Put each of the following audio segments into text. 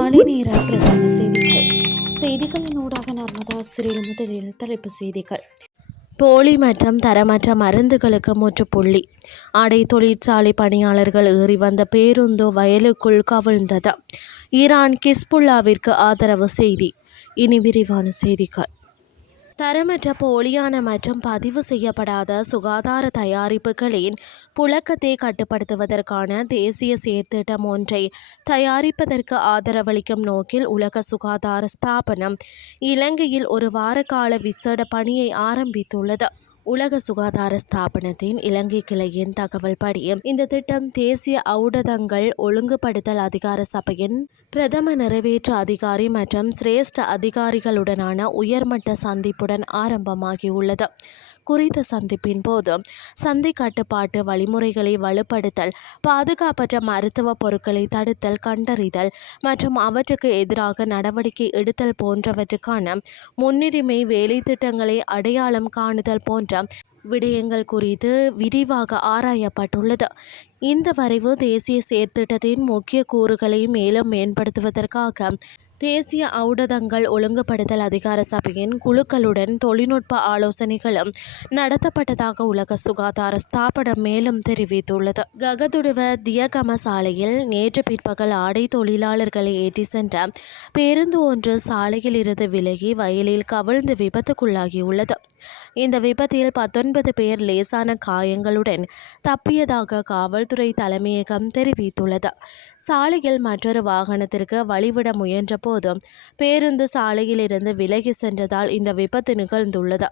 காலை நேர பிரதான செய்திகளின் ஊடாக நர்மதா சிறில் முதலில் தலைப்பு செய்திகள். போலி மற்றும் தரமற்ற மருந்துகளுக்கு முற்றுப்புள்ளி. ஆடை தொழிற்சாலை பணியாளர்கள் ஏறி வந்த பேருந்து வயலுக்குள் கவிழ்ந்தது. ஈரான் ஹிஸ்புல்லாவிற்கு ஆதரவு செய்தி. இனி விரிவான செய்திகள். தரமற்ற போலியான மற்றும் பதிவு செய்யப்படாத சுகாதார தயாரிப்புகளின் புழக்கத்தை கட்டுப்படுத்துவதற்கான தேசிய செயற்திட்டம் ஒன்றை தயாரிப்பதற்கு ஆதரவளிக்கும் நோக்கில் உலக சுகாதார ஸ்தாபனம் இலங்கையில் ஒரு வார கால விசேட பணியை ஆரம்பித்துள்ளது. உலக சுகாதார ஸ்தாபனத்தின் இலங்கை கிளையின் தகவல் படி இந்த திட்டம் தேசிய ஊடகங்கள் ஒழுங்குபடுத்தல் அதிகார சபையின் பிரதம நிறைவேற்று அதிகாரி மற்றும் சிரேஷ்ட அதிகாரிகளுடனான உயர்மட்ட சந்திப்புடன் ஆரம்பமாகியுள்ளது. குறித்த சந்திப்பின் போது சந்தை கட்டுப்பாட்டு வழிமுறைகளை வலுப்படுத்தல், பாதுகாப்பற்ற மருத்துவ பொருட்களை தடுத்தல், கண்டறிதல் மற்றும் அவற்றுக்கு எதிராக நடவடிக்கை எடுத்தல் போன்றவற்றுக்கான முன்னுரிமை வேலை திட்டங்களை அடையாளம் காணுதல் போன்ற விடயங்கள் குறித்து விரிவாக ஆராயப்பட்டுள்ளது. இந்த வரைவு தேசிய செயற்திட்டத்தின் முக்கிய கூறுகளை மேலும் மேம்படுத்துவதற்காக தேசிய ஊடகங்கள் ஒழுங்குபடுத்தல் அதிகார சபையின் குழுக்களுடன் தொழில்நுட்ப ஆலோசனைகளும் நடத்தப்பட்டதாக உலக சுகாதார ஸ்தாபனம் மேலும் தெரிவித்துள்ளது. ககதுடுவ தியகம சாலையில் நேற்று பிற்பகல் ஆடை தொழிலாளர்களை ஏற்றி சென்ற பேருந்து ஒன்று சாலையில் இருந்து விலகி வயலில் கவிழ்ந்து விபத்துக்குள்ளாகியுள்ளது. இந்த விபத்தில் 19 பேர் லேசான காயங்களுடன் தப்பியதாக காவல்துறை தலைமையகம் தெரிவித்துள்ளது. சாலையில் மற்றொரு வாகனத்திற்கு வழிவிட முயன்ற போது பேருந்து சாலையில் இருந்து விலகி சென்றதால் இந்த விபத்து நிகழ்ந்துள்ளது.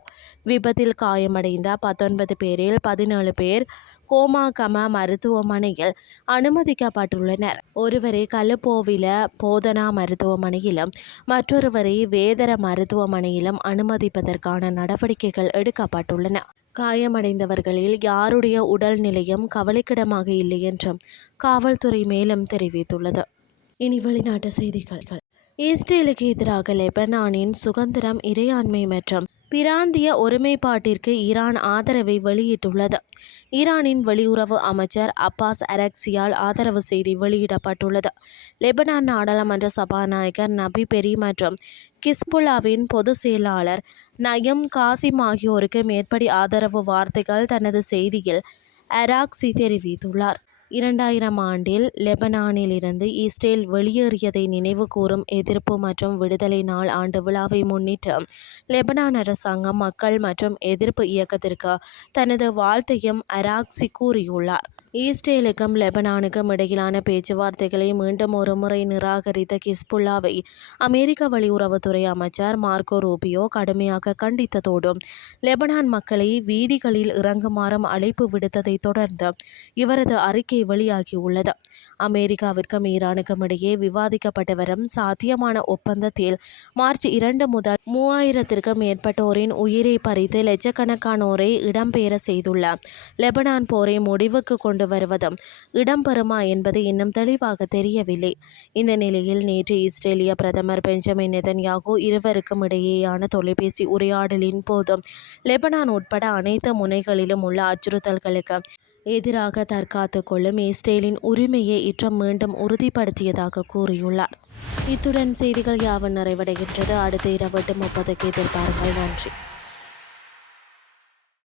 விபத்தில் காயமடைந்த 19 பேரில் 17 பேர் கோமாகம மருத்துவமனையில் அனுமதிக்கப்பட்டுள்ளனர். ஒருவரை கலுபோவில போதனா மருத்துவமனையிலும் மற்றொருவரை வேதர மருத்துவமனையிலும் அனுமதிப்பதற்கான நடவடிக்கைகள் எடுக்கப்பட்டுள்ளன. காயமடைந்தவர்களில் யாருடைய உடல் நிலையும் கவலைக்கிடமாக இல்லை என்றும் காவல்துறை மேலும் தெரிவித்துள்ளது. இனி வெளிநாட்டு செய்திகள். இஸ்ரேலுக்கு எதிராக லெபனானின் சுதந்திரம், இறையாண்மை மற்றும் பிராந்திய ஒருமைப்பாட்டிற்கு ஈரான் ஆதரவை வெளியிட்டுள்ளது. ஈரானின் வெளியுறவு அமைச்சர் அப்பாஸ் அரக்சியால் ஆதரவு செய்தி வெளியிடப்பட்டுள்ளது. லெபனான் நாடாளுமன்ற சபாநாயகர் நபி பெரி மற்றும் ஹிஸ்புல்லாவின் பொதுச் செயலாளர் நயம் காசிம் ஆகியோருக்கு மேற்படி ஆதரவு வார்த்தைகள் தனது செய்தியில் அரக்சி தெரிவித்துள்ளார். 2000 ஆண்டில் லெபனானில் இருந்து இஸ்ரேல் வெளியேறியதை நினைவு கூறும் எதிர்ப்பு மற்றும் விடுதலை நாள் ஆண்டு விழாவை முன்னிட்டு லெபனான் அரசாங்கம், மக்கள் மற்றும் எதிர்ப்பு இயக்கத்திற்கு தனது வாழ்த்தையும் அரக்சி கூறியுள்ளார். இஸ்ரேலுக்கும் லெபனானுக்கும் இடையிலான பேச்சுவார்த்தைகளை மீண்டும் ஒருமுறை நிராகரித்த ஹிஸ்புல்லாவை அமெரிக்க வெளியுறவுத்துறை அமைச்சர் மார்க்கோ ரூபியோ கடுமையாக கண்டித்ததோடு லெபனான் மக்களை வீதிகளில் இறங்குமாறும் அழைப்பு விடுத்ததை தொடர்ந்து இவரது அறிக்கை வெளியாகியுள்ளது. அமெரிக்காவிற்கும் ஈரானுக்கும் இடையே விவாதிக்கப்பட்டு வரும் சாத்தியமான ஒப்பந்தத்தில் மார்ச் 2 முதல் 3000க்கும் மேற்பட்டோரின் உயிரை பறித்து லட்சக்கணக்கானோரை இடம்பெயர செய்துள்ள லெபனான் போரை முடிவுக்கு கொண்டு வருவதும் இடம்பெறுமா என்பது இன்னும் தெளிவாக தெரியவில்லை. இந்த நிலையில் நேற்று இஸ்ரேலிய பிரதமர் பெஞ்சமின் நெதன்யாகு இருவருக்கும் இடையேயான தொலைபேசி உரையாடலின் போது லெபனான் உட்பட அனைத்து முனைகளிலும் உள்ள அச்சுறுத்தல்களுக்கு எதிராக தற்காத்து கொள்ளும் இஸ்ரேலின் உரிமையை மீண்டும் உறுதிப்படுத்தியதாக கூறியுள்ளார். இத்துடன் செய்திகள் யாவும் நிறைவடைகின்றது. அடுத்த இரவு 8:30 எதிர்பாருங்கள். நன்றி.